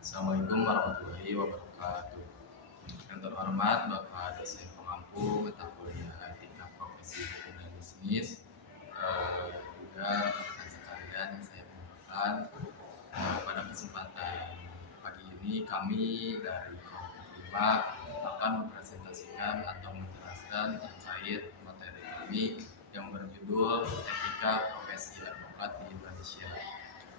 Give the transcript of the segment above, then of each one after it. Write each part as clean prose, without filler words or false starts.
Assalamualaikum warahmatullahi wabarakatuh. Yang terhormat Bapak dosen pemampu mata kuliah tingkat profesi hukum dan bisnis, juga rekan-rekan sekalian yang saya banggakan. Pada kesempatan pagi ini kami dari kelompok 5 akan mempresentasikan atau menjelaskan terkait materi kami yang berjudul Etika Profesi Advokat di Indonesia.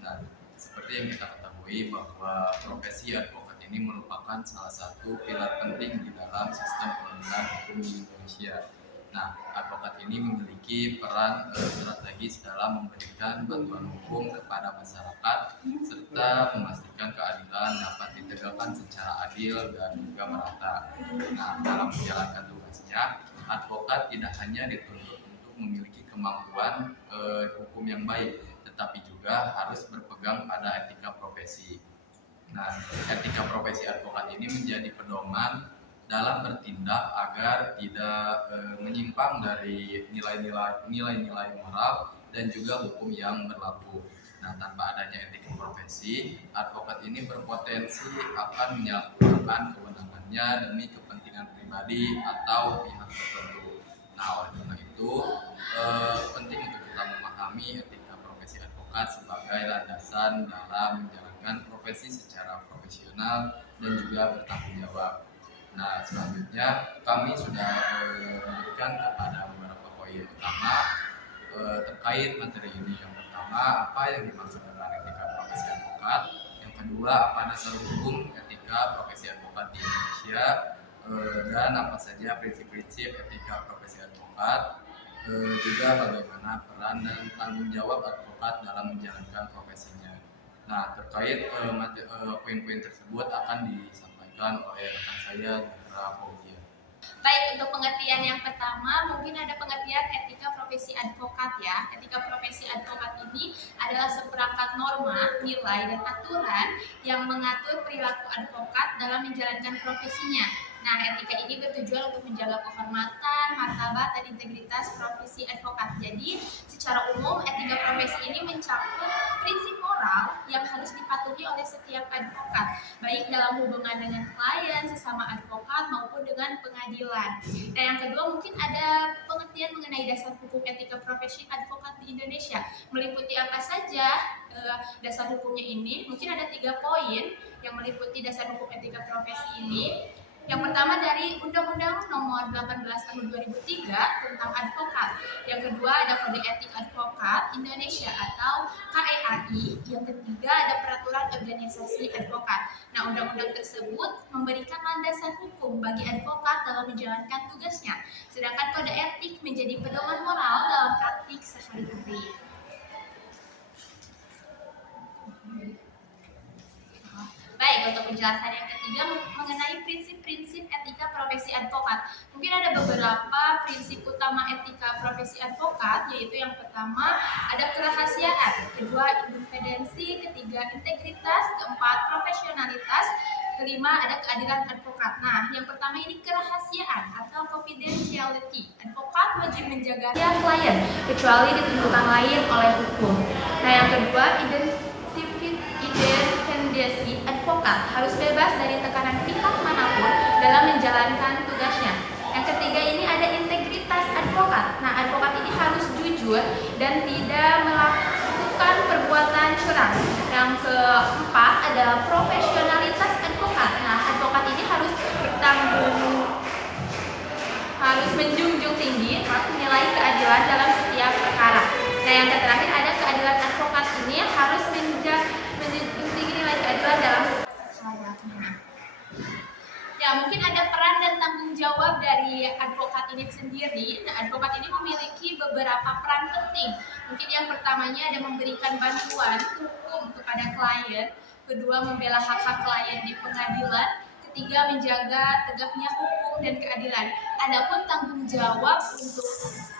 Nah, seperti yang kita ketahui bahwa profesi advokat ini merupakan salah satu pilar penting di dalam sistem penegakan hukum di Indonesia. Nah, advokat ini memiliki peran strategis dalam memberikan bantuan hukum kepada masyarakat serta memastikan keadilan dapat ditegakkan secara adil dan juga merata. Nah, dalam menjalankan tugasnya, advokat tidak hanya dituntut untuk memiliki kemampuan hukum yang baik, tetapi juga harus berpegang pada etika profesi. Nah, etika profesi advokat ini menjadi pedoman dalam bertindak agar tidak menyimpang dari nilai-nilai moral dan juga hukum yang berlaku. Nah, tanpa adanya etika profesi, advokat ini berpotensi akan menyalahgunakan kewenangannya demi kepentingan pribadi atau pihak tertentu. Nah, oleh karena itu penting untuk kita memahami etika profesi advokat sebagai landasan dalam menjalankan profesi secara profesional dan juga bertanggung jawab. Nah, selanjutnya kami sudah memberikan kepada beberapa poin utama terkait materi ini. Yang pertama, apa yang dimaksud dengan etika profesi advokat. Yang kedua, apa dasar hukum etika profesi advokat di Indonesia, dan apa saja prinsip-prinsip etika profesi advokat, juga bagaimana peran dan tanggung jawab advokat dalam menjalankan profesinya. Nah, terkait poin-poin tersebut akan disampaikan oleh rekan saya, Dr. Fauzia. Baik, untuk pengertian yang pertama, mungkin ada pengertian etika profesi advokat ya. Etika profesi advokat ini adalah seperangkat norma, nilai, dan aturan yang mengatur perilaku advokat dalam menjalankan profesinya. Nah, etika ini bertujuan untuk menjaga kehormatan, martabat, dan integritas profesi advokat. Jadi, secara umum, etika profesi ini mencakup prinsip moral yang harus dipatuhi oleh setiap advokat, baik dalam hubungan dengan klien, sesama advokat, maupun dengan pengadilan. Dan yang kedua, mungkin ada pengertian mengenai dasar hukum etika profesi advokat di Indonesia. Meliputi apa saja dasar hukumnya ini? Mungkin ada 3 poin yang meliputi dasar hukum etika profesi ini. Yang pertama dari Undang-Undang Nomor 18 Tahun 2003 tentang advokat. Yang kedua ada Kode Etik Advokat Indonesia atau KEAI. Yang ketiga ada Peraturan Organisasi Advokat. Nah, undang-undang tersebut memberikan landasan hukum bagi advokat dalam menjalankan tugasnya. Sedangkan kode etik menjadi pedoman moral dalam praktik sehari-hari. Baik, untuk penjelasan yang ketiga mengenai prinsip-prinsip etika profesi advokat. Mungkin ada beberapa prinsip utama etika profesi advokat, yaitu yang pertama ada kerahasiaan, kedua independensi, ketiga integritas, keempat profesionalitas, kelima ada keadilan advokat. Nah, yang pertama ini kerahasiaan atau confidentiality. Advokat wajib menjaga klien kecuali ditentukan lain oleh hukum. Nah, yang kedua independensi. Advokat harus bebas dari tekanan pihak manapun dalam menjalankan tugasnya. Yang ketiga ini ada integritas advokat. Nah, advokat ini harus jujur dan tidak melakukan perbuatan curang. Yang keempat adalah profesionalitas advokat. Nah, advokat ini harus menjunjung tinggi nilai keadilan dalam setiap perkara. Nah, yang terakhir ada keadilan advokat ini harus menjunjung tinggi nilai keadilan dalam ya, mungkin ada peran dan tanggung jawab dari advokat ini sendiri. Nah, advokat ini memiliki beberapa peran penting. Mungkin yang pertamanya ada memberikan bantuan hukum kepada klien, kedua membela hak-hak klien di pengadilan, ketiga menjaga tegaknya hukum dan keadilan. Adapun tanggung jawab untuk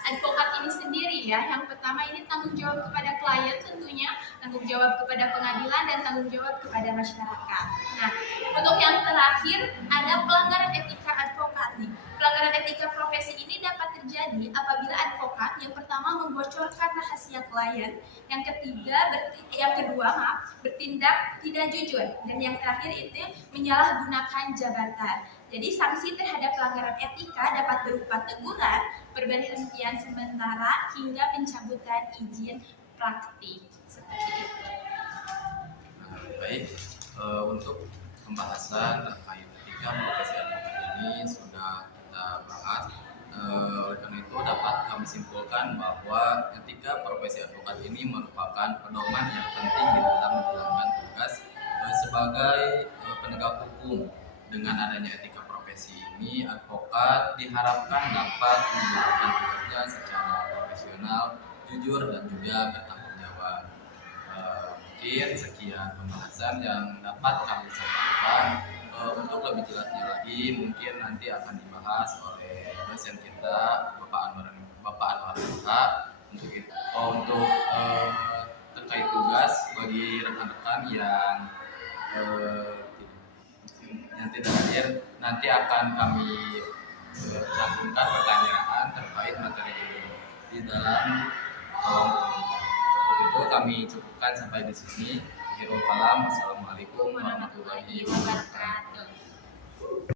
advokat ini sendiri ya, yang pertama ini tanggung jawab kepada klien tentunya, tanggung jawab kepada pengadilan, dan tanggung jawab kepada masyarakat. Nah, untuk yang terakhir ada pelanggaran etika advokat nih. Pelanggaran etika profesi ini dapat terjadi apabila advokat yang pertama membocorkan rahasia klien, yang kedua bertindak tidak jujur, dan yang terakhir itu menyalahgunakan jabatan. Jadi sanksi terhadap pelanggaran etika dapat berupa teguran, pemberhentian sementara, hingga pencabutan izin praktik. Seperti itu. Baik, untuk pembahasan terkait etika profesi advokat ini sudah kita bahas. Oleh karena itu dapat kami simpulkan bahwa etika profesi advokat ini merupakan pedoman yang penting di dalam menjalankan tugas sebagai penegak hukum. Dengan adanya etika profesi ini, advokat diharapkan dapat menjalankan tugasnya secara profesional, jujur, dan juga bertanggung jawab. Mungkin sekian pembahasan yang dapat kami sampaikan. Untuk lebih jelasnya lagi mungkin nanti akan dibahas oleh dosen kita Bapak Anwar Musa. Untuk terkait tugas bagi rekan-rekan yang tidak hadir, nanti akan kami cantumkan pertanyaan terkait materi ini di dalam kolom komentar. Itu kami cukupkan sampai di sini. Akhirul kalam. Wassalamualaikum warahmatullahi wabarakatuh.